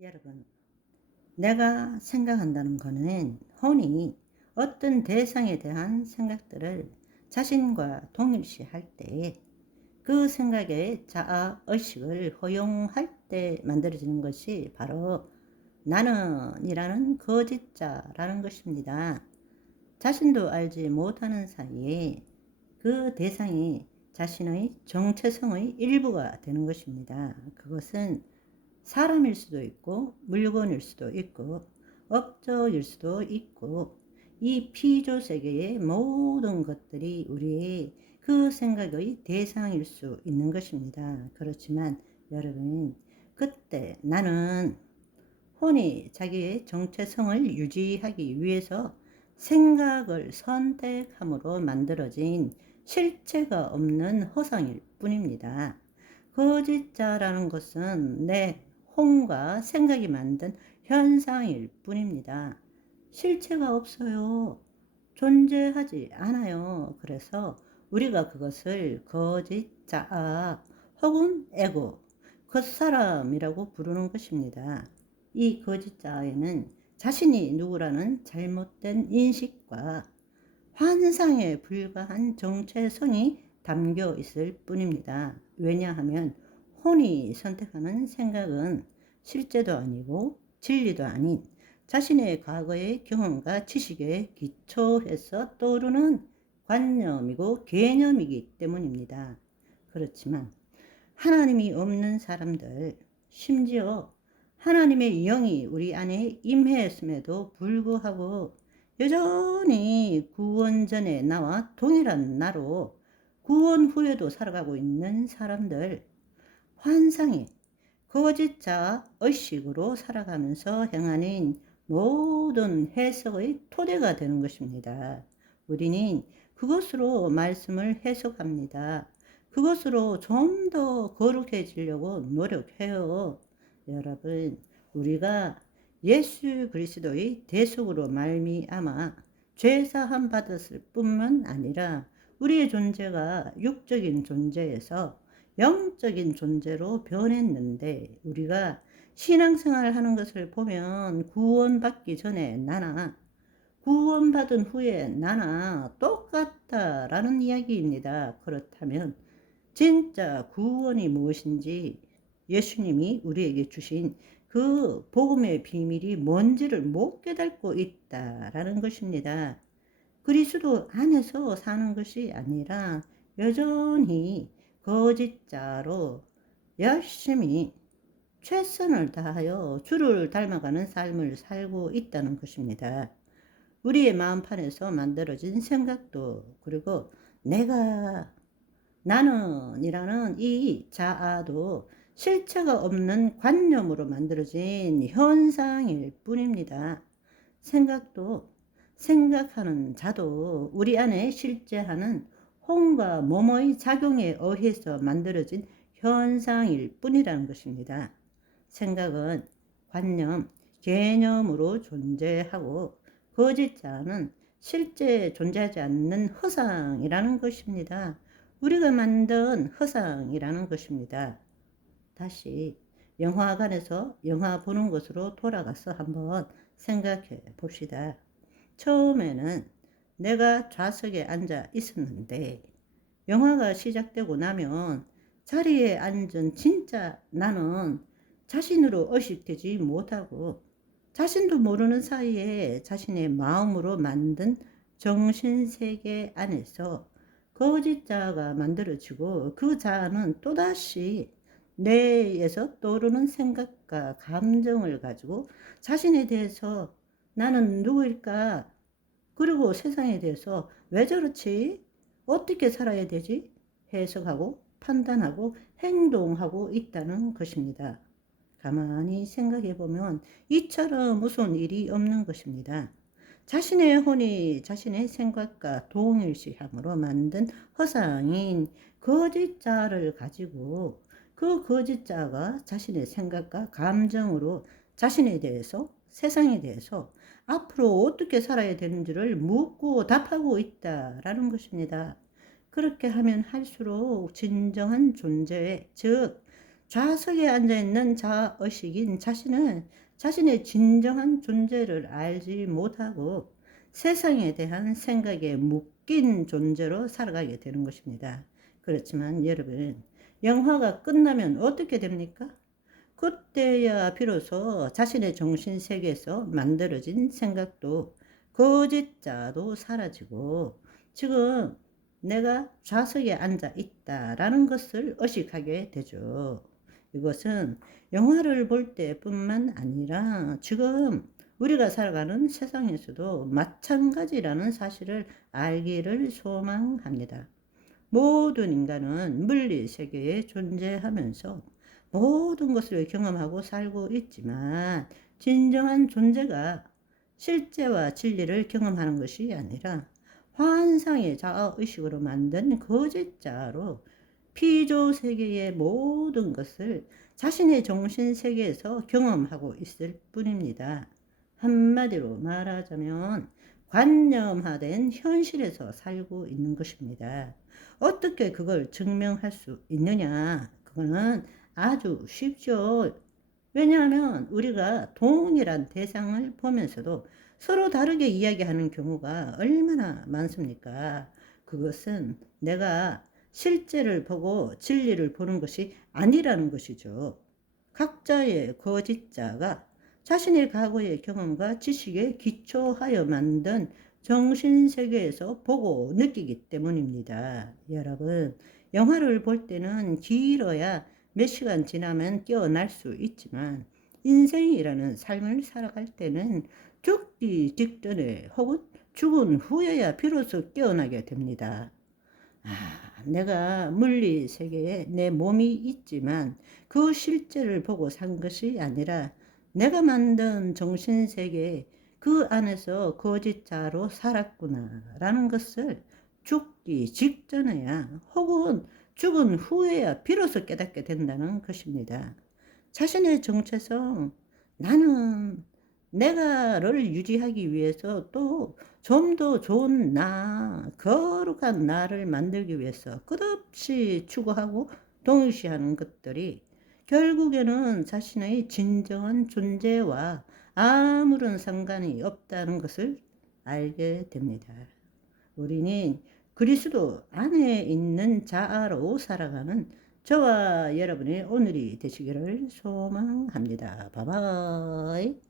여러분, 내가 생각한다는 거는 혼이 어떤 대상에 대한 생각들을 자신과 동일시할 때 그 생각의 자아 의식을 허용할 때 만들어지는 것이 바로 나는이라는 거짓자라는 것입니다. 자신도 알지 못하는 사이에 그 대상이 자신의 정체성의 일부가 되는 것입니다. 그것은 사람일 수도 있고 물건일 수도 있고 업적일 수도 있고 이 피조 세계의 모든 것들이 우리의 그 생각의 대상일 수 있는 것입니다. 그렇지만 여러분, 그때 나는 혼이 자기의 정체성을 유지하기 위해서 생각을 선택함으로 만들어진 실체가 없는 허상일 뿐입니다. 거짓자라는 것은 내 혼과 생각이 만든 현상일 뿐입니다. 실체가 없어요. 존재하지 않아요. 그래서 우리가 그것을 거짓자 혹은 에고, 겉사람이라고 부르는 것입니다. 이 거짓자에는 자신이 누구라는 잘못된 인식과 환상에 불과한 정체성이 담겨 있을 뿐입니다. 왜냐하면 혼이 선택하는 생각은 실제도 아니고 진리도 아닌 자신의 과거의 경험과 지식에 기초해서 떠오르는 관념이고 개념이기 때문입니다. 그렇지만 하나님이 없는 사람들, 심지어 하나님의 영이 우리 안에 임했음에도 불구하고 여전히 구원 전에 나와 동일한 나로 구원 후에도 살아가고 있는 사람들, 환상이 거짓자 의식으로 살아가면서 행하는 모든 해석의 토대가 되는 것입니다. 우리는 그것으로 말씀을 해석합니다. 그것으로 좀 더 거룩해지려고 노력해요. 여러분, 우리가 예수 그리스도의 대속으로 말미암아 죄사함 받았을 뿐만 아니라 우리의 존재가 육적인 존재에서 영적인 존재로 변했는데, 우리가 신앙생활을 하는 것을 보면 구원받기 전에 나나 구원받은 후에 나나 똑같다라는 이야기입니다. 그렇다면 진짜 구원이 무엇인지, 예수님이 우리에게 주신 그 복음의 비밀이 뭔지를 못 깨닫고 있다라는 것입니다. 그리스도 안에서 사는 것이 아니라 여전히 거짓자로 열심히 최선을 다하여 주를 닮아가는 삶을 살고 있다는 것입니다. 우리의 마음판에서 만들어진 생각도, 그리고 내가, 나는이라는 이 자아도 실체가 없는 관념으로 만들어진 현상일 뿐입니다. 생각도, 생각하는 자도 우리 안에 실제하는 혼과 몸의 작용에 의해서 만들어진 현상일 뿐이라는 것입니다. 생각은 관념, 개념으로 존재하고 거짓자는 실제 존재하지 않는 허상이라는 것입니다. 우리가 만든 허상이라는 것입니다. 다시 영화관에서 영화 보는 것으로 돌아가서 한번 생각해 봅시다. 처음에는 내가 좌석에 앉아 있었는데 영화가 시작되고 나면 자리에 앉은 진짜 나는 자신으로 의식되지 못하고 자신도 모르는 사이에 자신의 마음으로 만든 정신세계 안에서 거짓자가 만들어지고, 그 자아는 또다시 뇌에서 떠오르는 생각과 감정을 가지고 자신에 대해서 나는 누구일까? 그리고 세상에 대해서 왜 저렇지? 어떻게 살아야 되지? 해석하고 판단하고 행동하고 있다는 것입니다. 가만히 생각해 보면 이처럼 무서운 일이 없는 것입니다. 자신의 혼이 자신의 생각과 동일시함으로 만든 허상인 거짓자를 가지고 그 거짓자가 자신의 생각과 감정으로 자신에 대해서, 세상에 대해서 앞으로 어떻게 살아야 되는지를 묻고 답하고 있다라는 것입니다. 그렇게 하면 할수록 진정한 존재, 즉 좌석에 앉아있는 자아의식인 자신은 자신의 진정한 존재를 알지 못하고 세상에 대한 생각에 묶인 존재로 살아가게 되는 것입니다. 그렇지만 여러분, 영화가 끝나면 어떻게 됩니까? 그때야 비로소 자신의 정신세계에서 만들어진 생각도 거짓자도 사라지고 지금 내가 좌석에 앉아 있다라는 것을 의식하게 되죠. 이것은 영화를 볼 때뿐만 아니라 지금 우리가 살아가는 세상에서도 마찬가지라는 사실을 알기를 소망합니다. 모든 인간은 물리 세계에 존재하면서 모든 것을 경험하고 살고 있지만 진정한 존재가 실제와 진리를 경험하는 것이 아니라 환상의 자아의식으로 만든 거짓자로 피조 세계의 모든 것을 자신의 정신 세계에서 경험하고 있을 뿐입니다. 한마디로 말하자면 관념화된 현실에서 살고 있는 것입니다. 어떻게 그걸 증명할 수 있느냐? 그거는 아주 쉽죠. 왜냐하면 우리가 동일한 대상을 보면서도 서로 다르게 이야기하는 경우가 얼마나 많습니까? 그것은 내가 실제를 보고 진리를 보는 것이 아니라는 것이죠. 각자의 거짓자가 자신의 과거의 경험과 지식에 기초하여 만든 정신세계에서 보고 느끼기 때문입니다. 여러분, 영화를 볼 때는 길어야 몇 시간 지나면 깨어날 수 있지만 인생이라는 삶을 살아갈 때는 죽기 직전에 혹은 죽은 후에야 비로소 깨어나게 됩니다. 내가 물리 세계에 내 몸이 있지만 그 실제를 보고 산 것이 아니라 내가 만든 정신 세계에 그 안에서 거짓자로 살았구나라는 것을 죽기 직전에야 혹은 죽은 후에야 비로소 깨닫게 된다는 것입니다. 자신의 정체성, 나는 내가를 유지하기 위해서 또 좀 더 좋은 나, 거룩한 나를 만들기 위해서 끝없이 추구하고 동일시하는 것들이 결국에는 자신의 진정한 존재와 아무런 상관이 없다는 것을 알게 됩니다. 우리는 그리스도 안에 있는 자아로 살아가는 저와 여러분의 오늘이 되시기를 소망합니다. 바이바이.